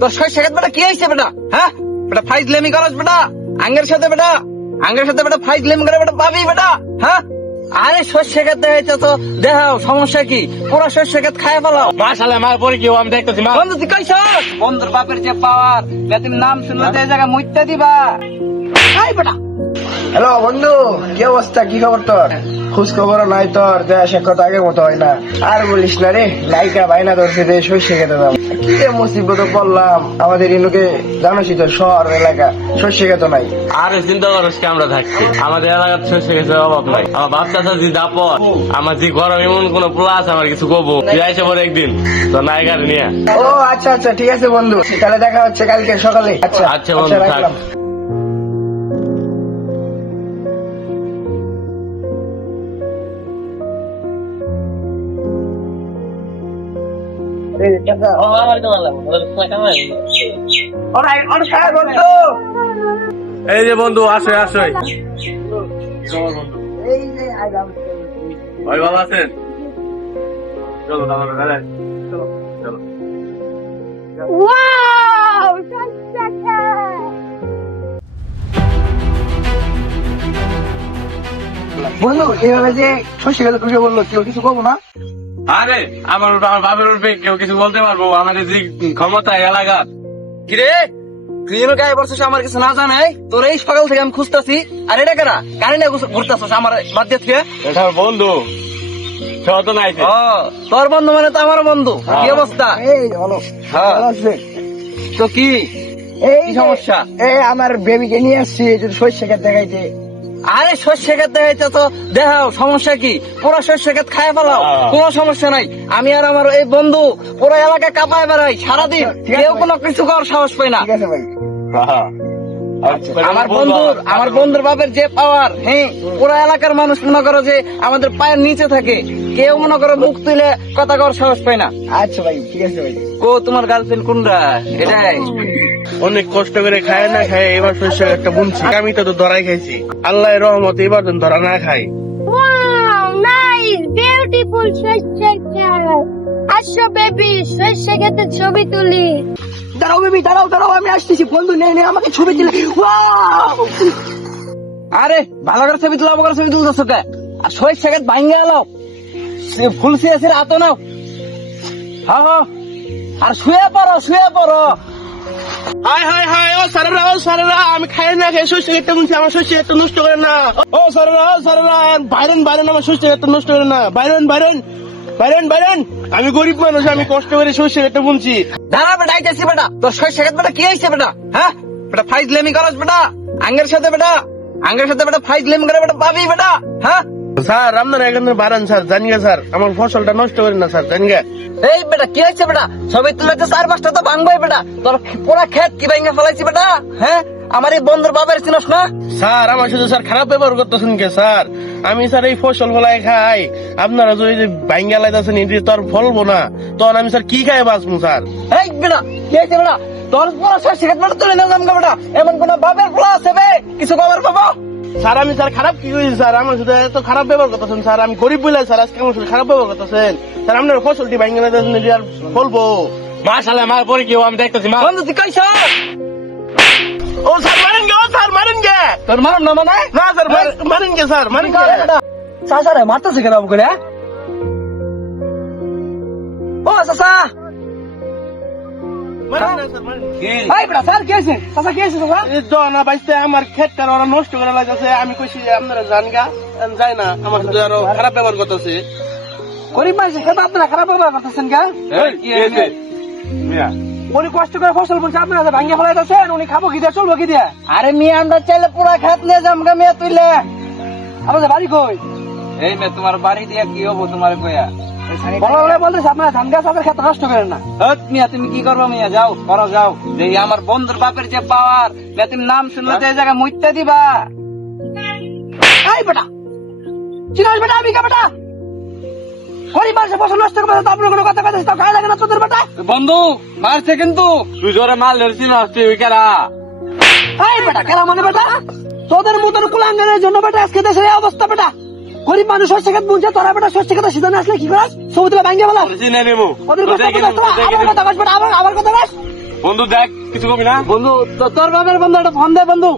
তোর শস্য খেত বেটা কি হয়েছে বেটা? হ্যাঁ বেটা ফাইজলেমি করস বেটা আঙ্গের সাথে বেটা ফাইজলেমি করে বেটা পাবি বেটা। হ্যাঁ আরে শস্য খেত হয়েছে তো দেখাও সমস্যা কি? পুরো শস্য খেত খায় ফেলাও। মাশাআল্লাহ মার পরে কি আমি দেখতেছি মা। বন্ধু তুই কইছ বন্ধুর বাপের যে পাওয়ার, তুমি নাম শুনলে তো এই জায়গায় মুইত্যা দিবা। এই বেটা হ্যালো বন্ধু, কি অবস্থা? কি খবর তোর? খোঁজ খবর নাই তোর, দেশে কথা আগের মতো হয় না। আর বলিস না রে, নায়িকা বাইনা ধরছে যে শস্য খেতে দাম। কি যে মুসিবত পড়লাম, আমাদের ইনুকে জানোসই তো, শহর এলাকা শস্য খেত নাই। আরে চিন্তা করিস কি আমরা থাকছি, আমাদের এলাকার শস্য খেতে অভাব নাই। আমার বাচ্চা যে দাপট, আমার যে গরম এমন কোন প্লাস আমার কিছু কবো যাইছে পরে একদিন তো নায়িকার নিয়ে। ও আচ্ছা আচ্ছা, ঠিক আছে বন্ধু, তাহলে দেখা হচ্ছে কালকে সকালে। আচ্ছা আচ্ছা বন্ধু, থাক। রাখলাম। এই যে বন্ধু আসো আসো। ভাই ভালো আছেন? চলো তাহলে চলো চলো। Wow! Shashaka! বন্ধু এইভাবে যে শস্য খেতে খুশি বললো, কেউ কিছু করবো না? আরে আমার বাপের উঠবে কেউ কিছু বলতে পারবো? আমাদের যে ক্ষমতা এলাকার। কিরে তুই এনে গায়ে বলছিস আমার কিছু না জানাই? তোর এই সকাল থেকে আমি খুঁজতেছি। আর এটা কেনা কারে না ঘুরতেছিস আমার বাদ দিয়ে থেকে? এটা আমার বন্ধু সে তো নাই। ও তোর বন্ধু মানে তো আমার বন্ধু। কি অবস্থা? এই ভালো। হ্যাঁ। ভালো আছে? তো কি এই কি যে- সমস্যা? এই আমার বেবিকে নিয়ে আসছি, যদি শস্য খেতে দেখাইতে। আরে শস্য খেত হয়েছে তো দেখাও সমস্যা কি? পুরো শস্য খেত খায় ফেলাও, কোনো সমস্যা নাই। আমি আর আমার এই বন্ধু পুরো এলাকা কাঁপায় বেড়াই সারাদিন, ঠিক আছে কেউ ভাই। কোনো কিছু করার সাহস পায় না। ঠিক আছে ভাই। আমার বন্ধুর বাপের যে পাওয়ার, হ্যাঁ পুরো এলাকার মানুষ মনে করো যে আমাদের পায়ের নিচে থাকে, কেউ মনে করো মুখ তুলে কথা করার সাহস পায় না। আচ্ছা ভাই, ঠিক আছে ভাই। কো তোমার গার্লফ্রেন্ড কোনটা? এটাই অনেক কষ্ট করে খায় না খায় এবার শস্য একটা বুনছি। আমি তো ধরাই খাইছি, আল্লাহর রহমতে এবার যেন ধরা না খাই। Wow! Nice! Beautiful Shashaka! আসো বেবি, শস্যখাতে ছবি তুলি। দাঁড়াও বেবি, দাঁড়াও, আমি আসতেছি। বন্ধু নে আমাকে ছবি দিলে। Wow! আরে ভালো করে ছবি তুলো, করে ছবি তুলতেছো কে? আর শহীদ শেখাত ভাঙ্গে এলো ফুল সিয়াসির আতো নাও। হ্যাঁ আর শুয়ে পড়ো। হাই হাই হাই, ও সারারা আমি খাই না খাই শস্য একটা বুনছি, আমার শস্য একটা নষ্ট করে না। ও সারারা বাইরন আমার শস্য একটা নষ্ট করে না। বাইরন আমি গরিব মানুষ, আমি কষ্ট করে শস্য একটা বুনছি। দাঁড়া বেটা, আইতেছি বেটা। তোর শহীদ শেখাত বেটা কি হয়েছে বেটা? হ্যাঁ বেটা ফাইজলেমি করস বেটা আঙ্গের সাথে বেটা ফাইজলেমি করে বেটা পাবি বেটা। হ্যাঁ স্যার আপনারা এখানে বাড়ান স্যার, জানিয়ে স্যার আমার ফসলটা নষ্ট করেন না স্যার, জানিয়ে। এই বেটা কি হয়েছে বেটা? ছবি তুলেছে 4-5টা তো ভাঙবাই বেটা। তোর পুরা ক্ষেত কি ভাঙ্গা ফেলাইছি বেটা? হ্যাঁ আমার এই বন্ধুর বাপের চিনস না? স্যার আমার সাথে স্যার খারাপ ব্যবহার করতেছেন কে স্যার? আমি স্যার এই ফসল ফলাই খাই, আপনারা যদি ভাঙ্গা লাইতেছেন এটি তো আর ফলবো না, তখন আমি স্যার কি খাই বাঁচবো স্যার? এই বেটা কি হয়েছে বেটা? তোর পুরা শহীদ শেখাত বেটা তুলে নিলাম বেটা। এমন কোন বাপের পোলা আছে বে কিছু খবর পাবো? স্যার আমি স্যার খারাপ কি করেছি স্যার? আমার সাথে এত খারাপ ব্যবহার করতেছেন স্যার, আমি গরিব বলে স্যার আজকে আমার সাথে খারাপ ব্যবহার করতেছেন স্যার। আপনার ফসলটি ভাঙ্গা লাইতেছেন এটি আর ফলবো? মাশাআল্লাহ মার পরে কি আমি দেখতেছি মা। বন্ধু তুই কইছ ও স্যার মারেন গে তোর মারম না মানে? না স্যার মারেন গে স্যার, মারেন গে। চাচারে মারতেছে কেন করে? ও চাচা মারেন না স্যার, মারেন। এই বেটা স্যার কি হয়েছে? চাচা কি হয়েছে চাচা? এই না বাইতে আমার ক্ষেতটা ওরা নষ্ট করে লাগতেছে, আমি কইছি আপনারা জান গা, যাই না আমার সাথে আরো খারাপ ব্যবহার করতেছে। গরিব মানুষের সাথে আপনারা খারাপ ব্যবহার করতেছেন কা? কি হয়েছে? উনি কষ্ট করে ফসল বলছে, আপনারা ভাঙ্গে ফেলাইতেছেন। উনি খাবো কি দিয়ে, চলবো কি দিয়ে? আরে মিয়া আমরা চাইলে পুরা খাত নিয়ে যাম গা মিয়া তুইলে। আমাদের বাড়ি কই? এই মে তোমার বাড়ি দিয়ে কি হবো তোমার কইয়া? বলে বলতেছে আপনারা ধান গাছ আপনার খেত নষ্ট করেন না। মিয়া তুমি কি করবো মিয়া? যাও করো যাও। যে আমার বন্ধুর বাপের যে পাওয়ার, মিয়া তুমি নাম শুনলে তো এই জায়গায় মুইত্যা দিবা। এই বেটা চিনাস বেটা আমি কে বেটা? গরিব মানুষের ফসল নষ্ট করে তো আপনার কোনো কথা কথা তো গায়ে লাগে না তোদের বেটা? বন্ধু মারছে কিন্তু। তুই জোরে মাল ধরছিস না তুই কেরা? এই বেটা কেন মানে বেটা? তোদের মতন কুলাঙ্গানের জন্য বেটা আজকে দেশের এই অবস্থা বেটা। গরিব মানুষ শস্য খেত বুনছে, তোরা বেটা শস্য খেতে সিজনে আসলে কি করাস? সবুজ ভাঙ্গে বলা চিনে নেবো ওদের কথা বলছিস তোরা, আমার কথা কস বেটা, আমার কথা কস। বন্ধু দেখ কিছু কবি না বন্ধু তোর বাবার বন্ধু একটা ফোন দে বন্ধু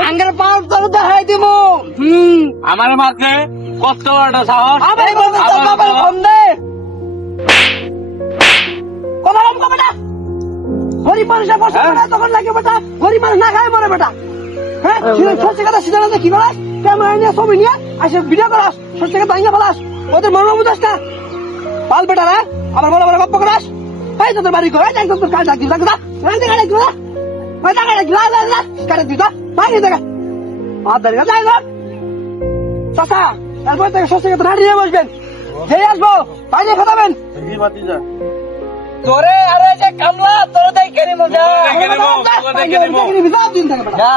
আঙ্গের পাল তোর দেখাই দিব আমার মারছে কত বড় একটা সাহস আবার বন্ধু তোর বাবার ফোন দে কথা বল কবে না গরিব মানুষে বসে পড়ে তখন লাগে বেটা গরিব মানুষ না খায় মরে বেটা হ্যাঁ সত্যি কথা সিধা না কি করাস ক্যামেরা নিয়ে ছবি নিয়ে আসে ভিডিও করাস সত্যি কথা ভাঙিয়ে ফেলাস ওদের মনে বুঝাস না পাল বেটা রে আবার বড় বড় গপ্প করাস এই তোর বাড়ি করে যাই তোর কাজ ডাকি ডাকি এই দেখা ডাকি না ওই দেখা ডাকি লা লা লা কারে দিদা ভাই দেখা আর দাঁড়িয়ে যাই না চাচা তারপর থেকে সত্যি কথা নিয়ে বসবেন যেই আসবো বাইরে খাতাবেন তোরে আরে যে কামলা তোরে দেখ কেন মজা তোরে দেখে নেবো, তোরে দেখে নেবো। দিন থাকে বেটা